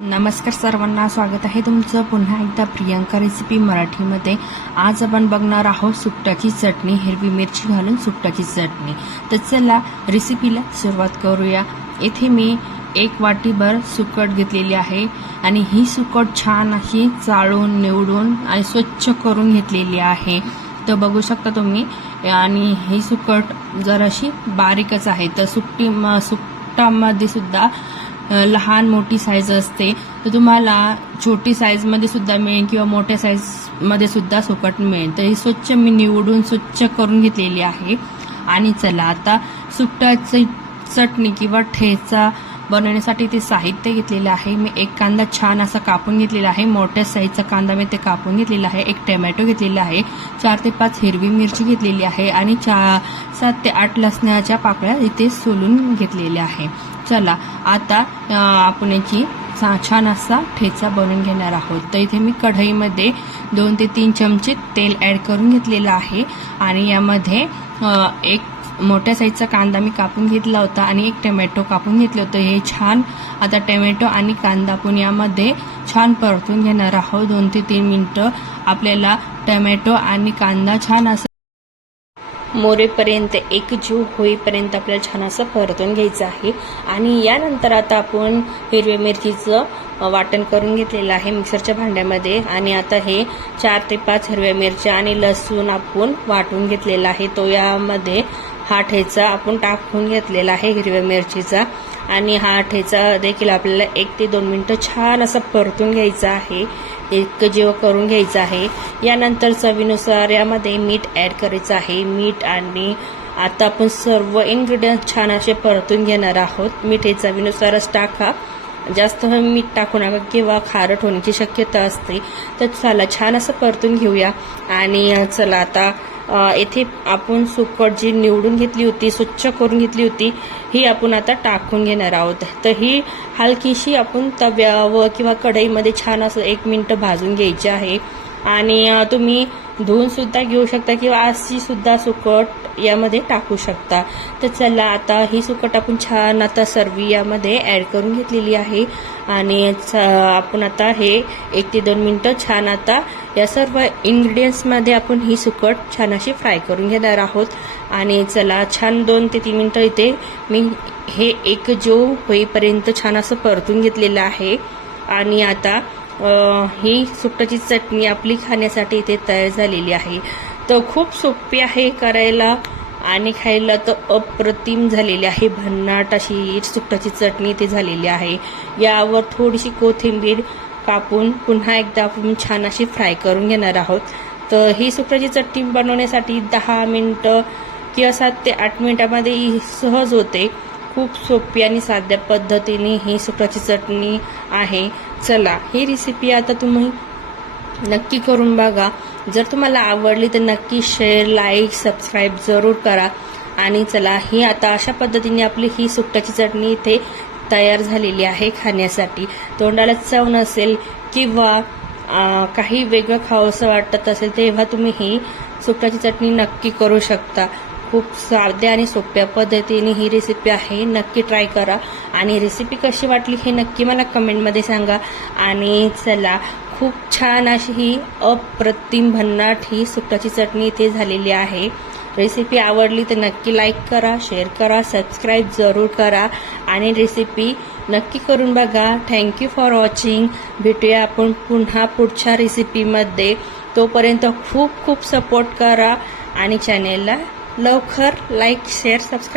नमस्कार सर्वांना स्वागत आहे तुमचं पुन्हा एकदा प्रियंका रेसिपी मराठीमध्ये. आज आपण बघणार आहोत सुकटाची चटणी हिरवी मिरची घालून सुकटाची चटणी. तर चला रेसिपीला सुरुवात करूया. येथे मी एक वाटीभर सुकट घेतलेली आहे आणि ही सुकट छान अशी चाळून निवडून आणि स्वच्छ करून घेतलेली आहे. तर बघू शकता तुम्ही आणि ही सुकट जराशी बारीकच आहे. तर सुकटी म- सुकटामध्ये सुद्धा लहान मोठी साईज असते तर तुम्हाला छोटी साईजमध्ये सुद्धा मिळेल किंवा मोठ्या साईजमध्ये सुद्धा सुकट मिळेल. तर ही स्वच्छ मी निवडून स्वच्छ करून घेतलेली आहे. आणि चला आता सुकटाची चटणी किंवा ठेचा बनवण्यासाठी ते साहित्य घेतलेलं आहे. मी एक कांदा छान असा कापून घेतलेला आहे. मोठ्या साईजचा कांदा मी ते कापून घेतलेला आहे. एक टोमॅटो घेतलेला आहे. चार ते पाच हिरवी मिरची घेतलेली आहे. आणि चार सात ते आठ लसणाच्या पाकळ्या इथे सोलून घेतलेल्या आहे. चला आता आपण याची छान असा ठेचा बनवून घेणार आहोत. तर इथे मी कढईमध्ये दोन ते तीन चमचे तेल ॲड करून घेतलेलं आहे आणि यामध्ये एक मोठ्या साईजचा कांदा मी कापून घेतला होता आणि एक टमॅटो कापून घेतलं होतं. हे छान आता टमॅटो आणि कांदा आपण यामध्ये छान परतून घेणार आहोत. दोन ते तीन मिनटं आपल्याला टमॅटो आणि कांदा छान असं मोरेपर्यंत एक जीव होईपर्यंत आपल्याला छान असं परतून घ्यायचं आहे. आणि यानंतर आता आपण हिरव्या मिरचीचं वाटण करून घेतलेलं आहे मिक्सरच्या भांड्यामध्ये. आणि आता हे चार ते पाच हिरव्या मिरच्या आणि लसूण आपण वाटून घेतलेला आहे. तो यामध्ये हा ठेचा आपण टाकून घेतलेला आहे हिरव्या मिरचीचा. आणि हा ठेचा देखील आपल्याला एक ते दोन मिनटं छान असं परतून घ्यायचा आहे. एक जेव करून घ्यायचं आहे. यानंतर चवीनुसार यामध्ये मीठ ॲड करायचं आहे. मीठ आणि आता आपण सर्व इन्ग्रेडियंट छान असे परतून घेणार आहोत. मीठ हे चवीनुसारच टाका. जास्त मीठ टाकू नका किंवा खारट होण्याची शक्यता असते. तर चला छान असं परतून घेऊया. आणि चला आता येथे आपण सुकट जी निवडून घेतली होती स्वच्छ करून घेतली होती ही आपण आता टाकून घेणार आहोत. तर ही हलकीशी आपण तव्यावर किंवा कढईमध्ये छान असं एक मिनटं भाजून घ्यायची आहे. आणि तुम्ही धुवूनसुद्धा घेऊ शकता किंवा आजचीसुद्धा सुकट यामध्ये टाकू शकता. तर चला आता ही सुकट आपण छान आता सर्वी यामध्ये ॲड करून घेतलेली आहे. आणि आपण आता हे एक ते दोन मिनटं छान आता या सर्व इन्ग्रेडियंट्समध्ये आपण ही सुकट छान अशी फ्राय करून घेणार आहोत. आणि चला छान दोन ते तीन मिनटं इथे मी हे एक जो होईपर्यंत छान असं परतून घेतलेलं आहे. आणि आता ही सुकटाची चटणी आपली खाण्यासाठी इथे तयार झालेली आहे. तर खूप सोपी आहे करायला. आणि खायला तर अप्रतिम झालेली आहे. भन्नाट अशी सुकटाची चटणी ते झालेली आहे. यावर थोडीशी कोथिंबीर कापून पुन्हा एकदा आपण छान अशी फ्राय करून घेणार आहोत. तर ही सुकटाची चटणी बनवण्यासाठी दहा मिनटं किंवा सात ते आठ मिनटामध्ये ही सहज होते. खूप सोपी आणि साध्या पद्धतीने ही सुकटाची चटणी आहे. चला ही रेसिपी आता तुम्ही नक्की करून बघा. जर तुम्हाला आवडली तर नक्की शेअर लाईक सबस्क्राईब जरूर करा. आणि चला ही आता अशा पद्धतीने आपली ही सुकटाची चटणी इथे तयार झालेली आहे खाण्यासाठी. तोंडाला चव नसेल किंवा काही वेगळं खावंसं वाटत असेल तेव्हा तुम्ही ही सुकट्याची चटणी नक्की करू शकता. खूप साध्या आणि सोप्या पद्धतीने ही रेसिपी आहे. नक्की ट्राय करा. आणि रेसिपी कशी वाटली हे नक्की मला कमेंटमध्ये सांगा. आणि चला खूप छान अशी ही अप्रतिम भन्नाट ही सुकटाची चटणी इथे झालेली आहे. रेसिपी आवडली तर नक्की लाईक करा शेअर करा सबस्क्राईब जरूर करा आणि रेसिपी नक्की करून बघा. थँक्यू फॉर वॉचिंग भेटूया आपण पुन्हा पुढच्या रेसिपीमध्ये तोपर्यंत खूप खूप सपोर्ट करा आणि चॅनेलला लवकर लाईक शेअर सबस्क्राईब